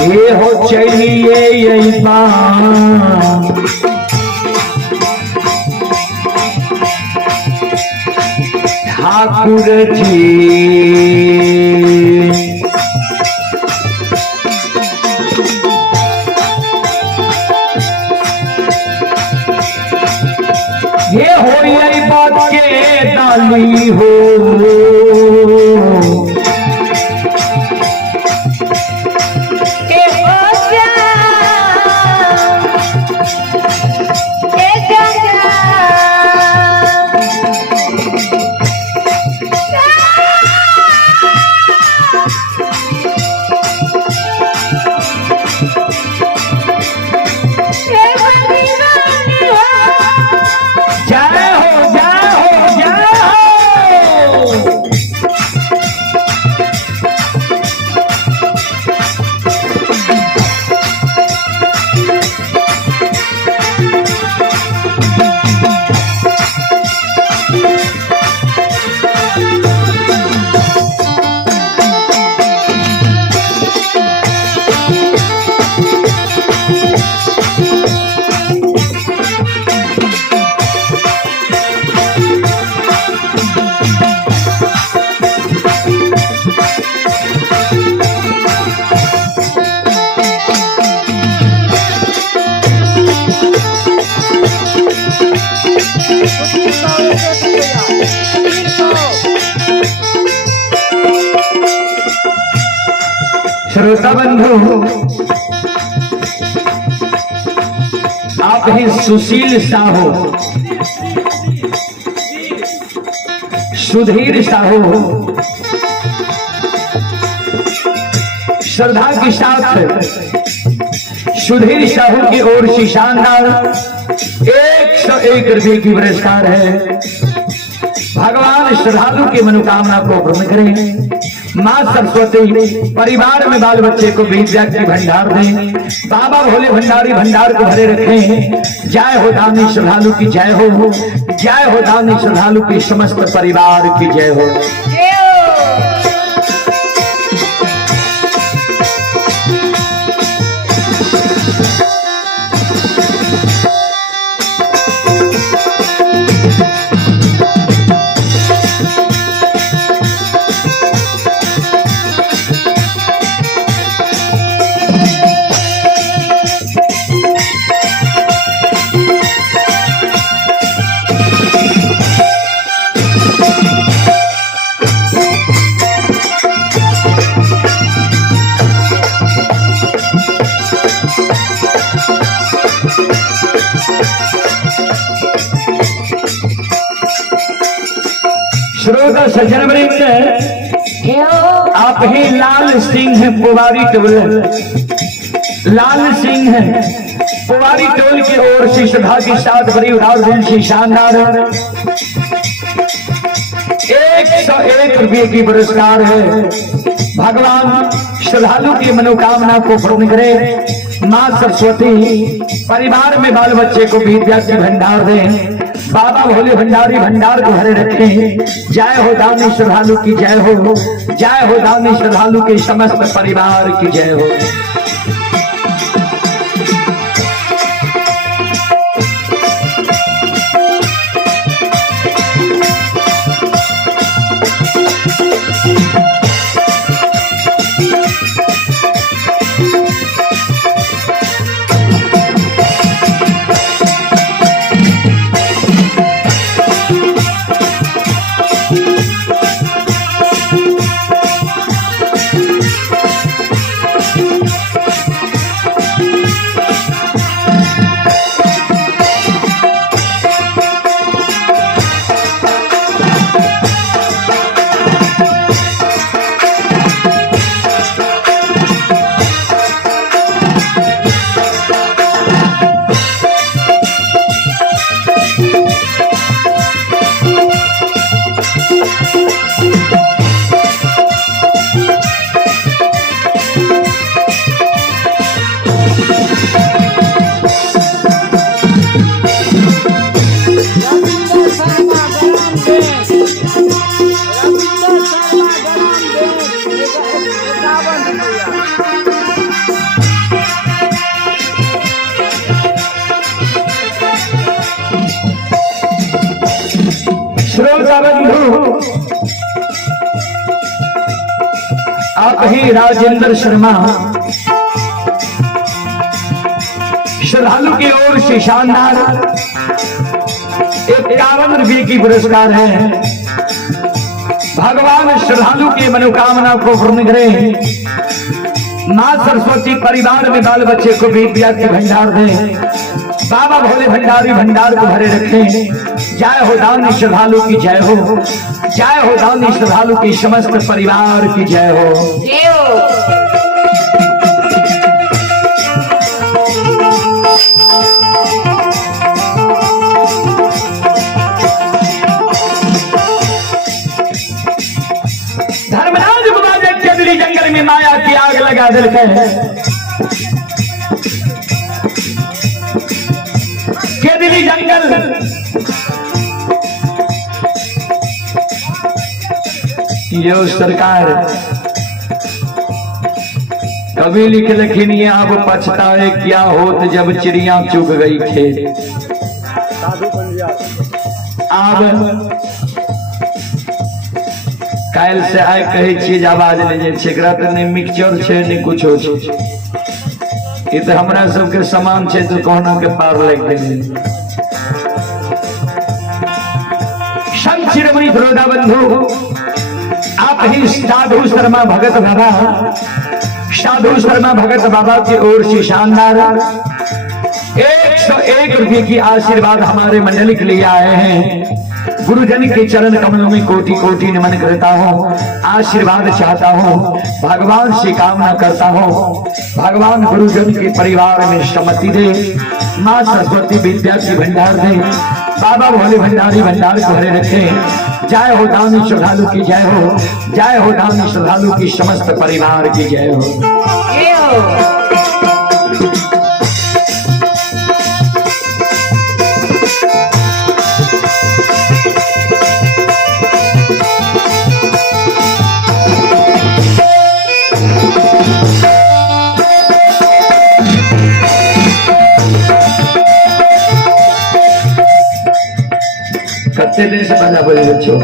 ये हो चलिए यही बात ठाकुर जी ये हो यही बात के दाली हो श्रोता बंधु, आप ही सुशील साहू, सुधीर साहू श्रद्धा के साथ सुधीर साहू की ओर से शानदार 101 रुपये की पुरस्कार है। भगवान श्रद्धालु की मनोकामना को पूर्ण करें। माँ सरस्वती परिवार में बाल बच्चे को विद्या की भंडार दें। बाबा भोले भंडारी भंडार को भरे रखें। जय हो दानी श्रद्धालु की जय हो, जय हो दानी श्रद्धालु की समस्त परिवार की जय हो। श्रोता सज्जन वृंद, आप ही लाल सिंह पुवारी टोल, लाल सिंह पुवारी टोल की ओर से सभा के साथ बड़ी उड़ाव दिल से शानदार 101 रुपये की पुरस्कार है। भगवान श्रद्धालु की मनोकामना को पूर्ण करे। माँ सरस्वती परिवार में बाल बच्चे को विद्या की भंडार दें। बाबा भोले भंडारी भंडार को भरे रखें। जय हो दानी श्रद्धालु की जय हो, जय हो दानी श्रद्धालु के समस्त परिवार की जय हो। आप ही राजेंद्र शर्मा श्रद्धालु की ओर से शानदार 51 रुपये की पुरस्कार है। भगवान श्रद्धालु की मनोकामना को पूर्ण करे। मां सरस्वती परिवार में बाल बच्चे को विद्या के भंडार दे। बाबा भोले भंडारी भंडार को भरे रखे। जय हो दानी श्रद्धालु की जय हो। जय हो दानी श्रद्धालु की समस्त परिवार की जय हो। धर्मराज बाबा केदरी जंगल में माया की आग लगा देते हैं। केदरी जंगल ये सरकार कभी लिख लखिनी आप पछताए क्या होत जब चिड़िया चुग गई खेत। अब काल से आए कहे चीज आवाज नहीं छेकरा तो नहीं मिक्सचर छे नहीं कुछ हो छे। ये तो हमरा सबके समान छे तो कहना के पार लग गए। संत शिरोमणि धरोधा बंधु आप ही साधु शर्मा भगत बाबा साधु शर्मा भगत बाबा की ओर से शानदार 101 रुपये की आशीर्वाद हमारे मंडली के लिए आए हैं। गुरुजन के चरण कमलों में कोटि कोटि नमन करता हूँ। आशीर्वाद चाहता हूँ। भगवान से कामना करता हूँ। भगवान गुरुजन के परिवार में सम्मति दे। माँ सरस्वती विद्या की भंडार दे। बाबा भोले भंडारी भंडार को भरे रखे। जय हो दानी श्रद्धालु की जय हो। जय हो दानी श्रद्धालु की समस्त परिवार की जय हो। कत्ते देश बजा बोले बच्चों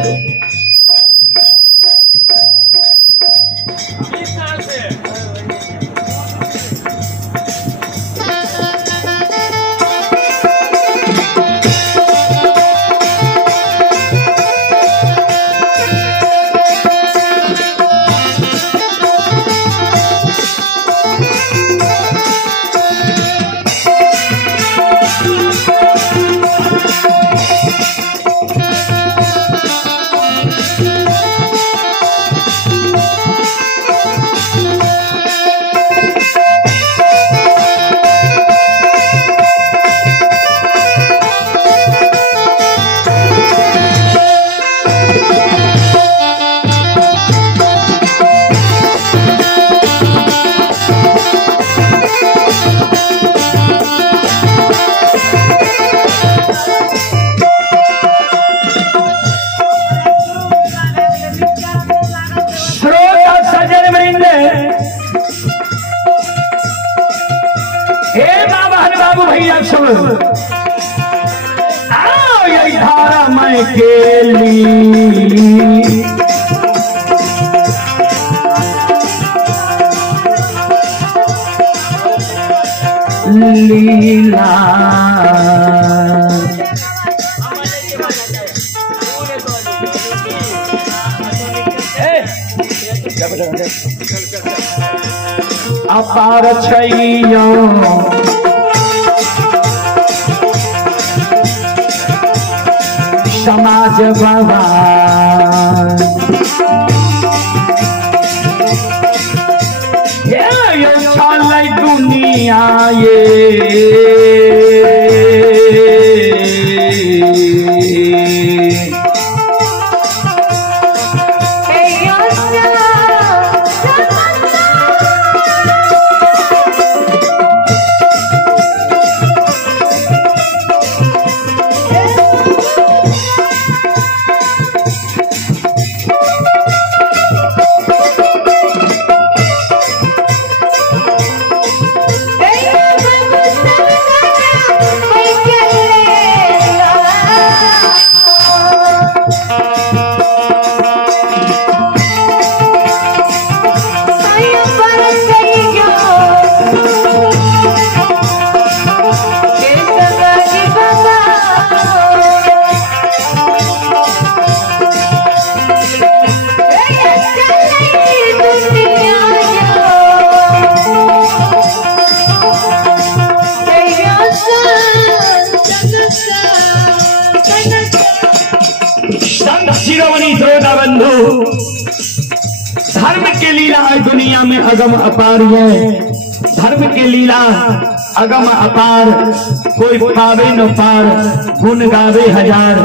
बाबू भैया सुन आओ यही धारा मैं केली लीला अपार छैयो समाज बाबा ये चलै दुनिया शिरोमणि श्रोता बंधु, धर्म के लीला है दुनिया में अगम अपार है। धर्म के लीला अगम अपार, कोई पावे न पार, गुण गावे हजार।